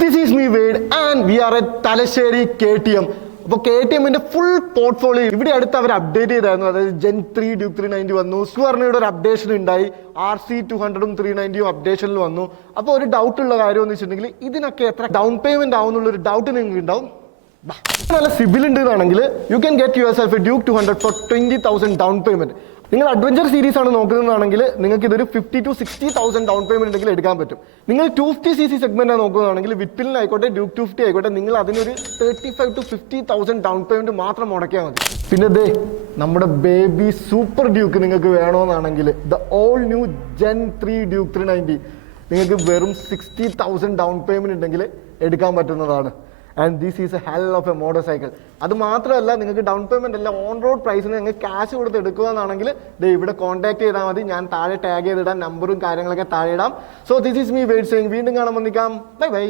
This is me Wade and we are at Talasheri KTM. അപ്പോൾ K T എമ്മിന്റെ full portfolio ഇവിടെ അടുത്ത് അവർ update ചെയ്തായിരുന്നു. അതായത് ജെൻ 3 ഡ്യൂക്ക് 390 വന്നു, സ്വർണയുടെ ഒരു അപ്ഡേഷൻ ഉണ്ടായി, RC200 390 അപ്ഡേഷനിൽ വന്നു. അപ്പോൾ ഒരു ഡൗട്ട് ഉള്ള കാര്യം എന്ന് വെച്ചിട്ടുണ്ടെങ്കിൽ ഇതിനൊക്കെ എത്ര ഡൗൺ പേയ്മെന്റ് ആവുന്നുള്ളൊരു ഡൗട്ട് നിങ്ങൾക്ക് ഉണ്ടാവും. നല്ല സിബിൽ ഉണ്ട് എന്നാണെങ്കിൽ you can get yourself Duke 200 for 20,000 down payment. നിങ്ങൾ അഡ്വഞ്ചർ സീരീസ് ആണ് നോക്കുന്നതാണെങ്കിൽ നിങ്ങൾക്ക് ഇതൊരു 50,000 to 60,000 ഡൗൺ പേയ്മെന്റ് ഉണ്ടെങ്കിൽ എടുക്കാൻ പറ്റും. നിങ്ങൾ 250cc സെഗ്മെന്റ് നോക്കുന്നതാണെങ്കിൽ വിറ്റ്പിലിനായിക്കോട്ടെ ഡ്യൂക്ക് 250 ആയിക്കോട്ടെ നിങ്ങൾ അതിനൊരു 35,000 to 50,000 ഡൗൺ പേയ്മെന്റ് മാത്രം മുടക്കിയാൽ മതി. പിന്നെ ദേ നമ്മുടെ ബേബി സൂപ്പർ ഡ്യൂക്ക് നിങ്ങൾക്ക് വേണമെന്നാണെങ്കിൽ the all new gen 3 duke 390 നിങ്ങൾക്ക് വെറും 60,000 ഡൗൺ പേയ്മെന്റ് ഉണ്ടെങ്കിൽ എടുക്കാൻ പറ്റുന്നതാണ്. And this is a hell of a motorcycle. അത് മാത്രമല്ല നിങ്ങൾക്ക് ഡൗൺ പേയ്മെന്റ് അല്ല ഓൺ റോഡ് പ്രൈസിന് നിങ്ങൾക്ക് ക്യാഷ് കൊടുത്ത് എടുക്കുകയാണെങ്കിൽ ഇവിടെ കോൺടാക്ട് ചെയ്താൽ മതി. ഞാൻ താഴെ ടാഗ് ചെയ്തിടാം, നമ്പറും കാര്യങ്ങളൊക്കെ താഴെ ഇടാം. So this is me weighed saying. വീണ്ടും കാണാൻ വന്നിക്കാം. Bye bye.